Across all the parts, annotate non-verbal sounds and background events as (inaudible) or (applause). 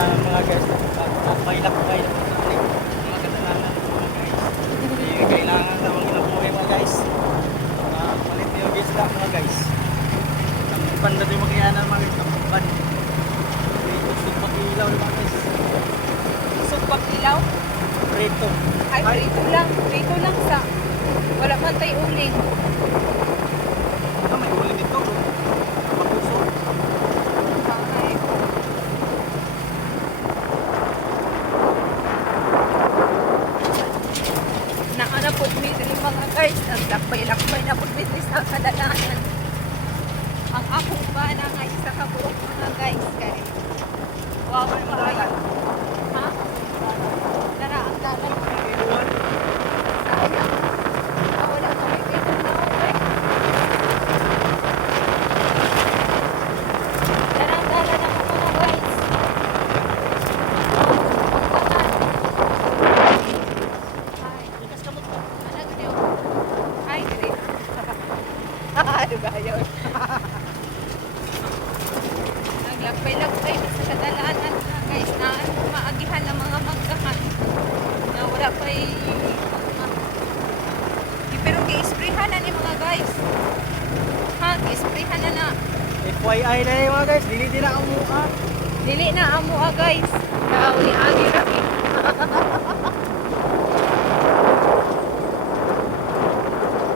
mga guys, po kayo mga kadalanan mga guys. Hindi kailangan na mga inabuhay mga guys. Uh, palit yung gisla mga guys. Ang banda din magkayanan mga guys. Ang banda. Usog pakilaw mga guys. Preto. Ay, prito lang. Prito lang sa... Wala man tayo uling. Ah, may ulit dito. Mapusok. Ay, Po mi diri mga guys, naglakbay-lakbay na po business sa kadalanan. Ang akong bana nga isa ka buok mga guys kay. Wow, mga Ha? Tara, ang dalay. Sayang. Ah, wala ka may pito na ako eh. Tara, ang dala na ako mga guys. Oh, pagkanan. Ay. Ikas ka mo. Ano ganyan? Ay, dili. Yun? Naglakbay-lakbay na sa kadalanan na guys na ano, maagihan ng mga manggahan na wala pa pero gi-sprayhan na ni mga guys. Ha, gi-sprayhan na na. FYI na yun mga guys, dili na ang mukha. Dili na amo ah guys. Kauli agi kami.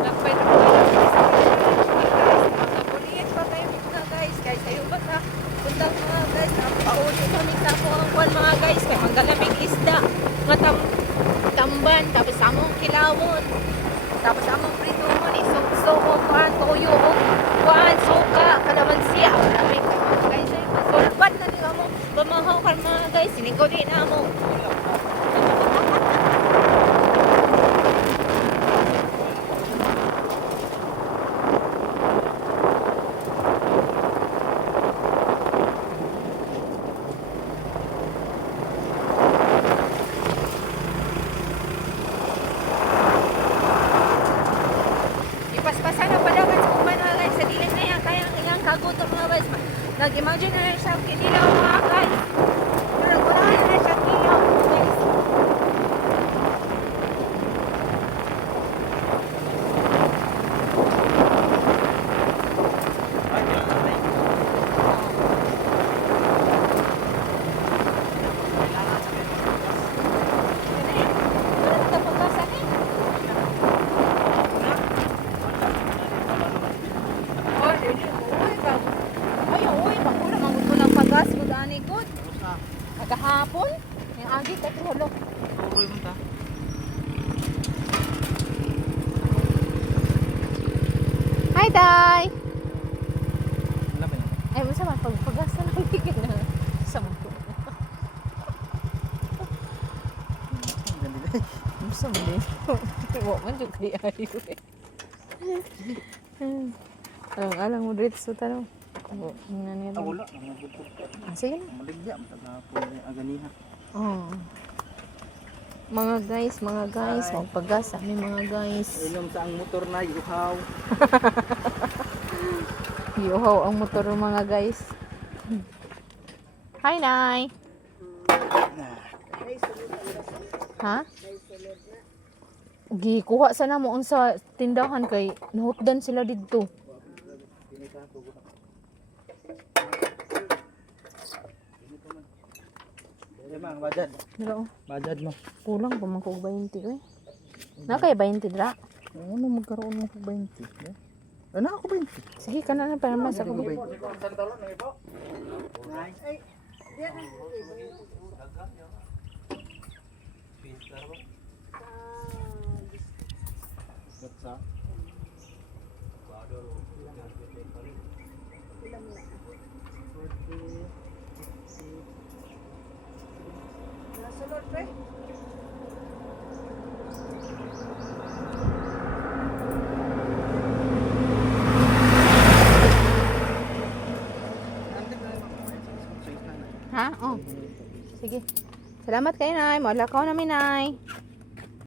Lakbay na po Makapuliit pa kayo mga guys. Guys, kayo ba ta? Punta mga guys. Napauli kami sa ang kwan mga guys. Kaya manggalamig isda. Mga tam tamban. Tapos among kilawon. Tapos among prito mo ni so o kuan toyo o kuan suka kalamansiya. Lamig ka guys. Masulbat na niyo mo. Bamahaw ka mga guys. Siningko din na mo. Ipaspasan na pala ka sa kuman mga guys. Sa dilim na yan. Kaya ang iyang kagutok mga guys. Nag-imagine na siya. Kinilaw mga guys. Pero wala na rin siya kilaw guys. Ay, yun lang tayo. Kailangan sa mga bukas. Yan na yan. Wala na kapagasan eh. Oh, dili. Uy, ba? Ay, uy, ba? Wala mangut ko ng pagas. Gudani good. Tapos na, Kagahapon. Yung agi ka tulo. tuloy mo ta. Hi, Day! Ba yun? Ay, masa man pagpagasan ng tigil na sa. Masa man din. Iwa man yung kaya ayo eh. (laughs) Ang alang mo dito sa tanong. Oo, niya Ah, lang. wala. Ang gusto. Ah, sige na. Maligya, matagapon yung aganiha. Oh. Mga guys, mga guys, Hi. magpagas kami mga guys. Inom sa ang motor na, yuhaw. (laughs) Yuhaw ang motor mga guys. Hi, Nay! Ha? Gikuha sana mo sa tindahan kay nahutdan sila didto. Mang, budget. Oh, Budget mo. kulang pa man kog 20 oy. Na kay 20 dra. Ano magkaroon mo ko 20? Yeah? Ano ako 20? Sige ka na na para mas ako. What's up? Ha? Oh. Sige. Salamat kayo, Nay. Maulakaw namin, Nay.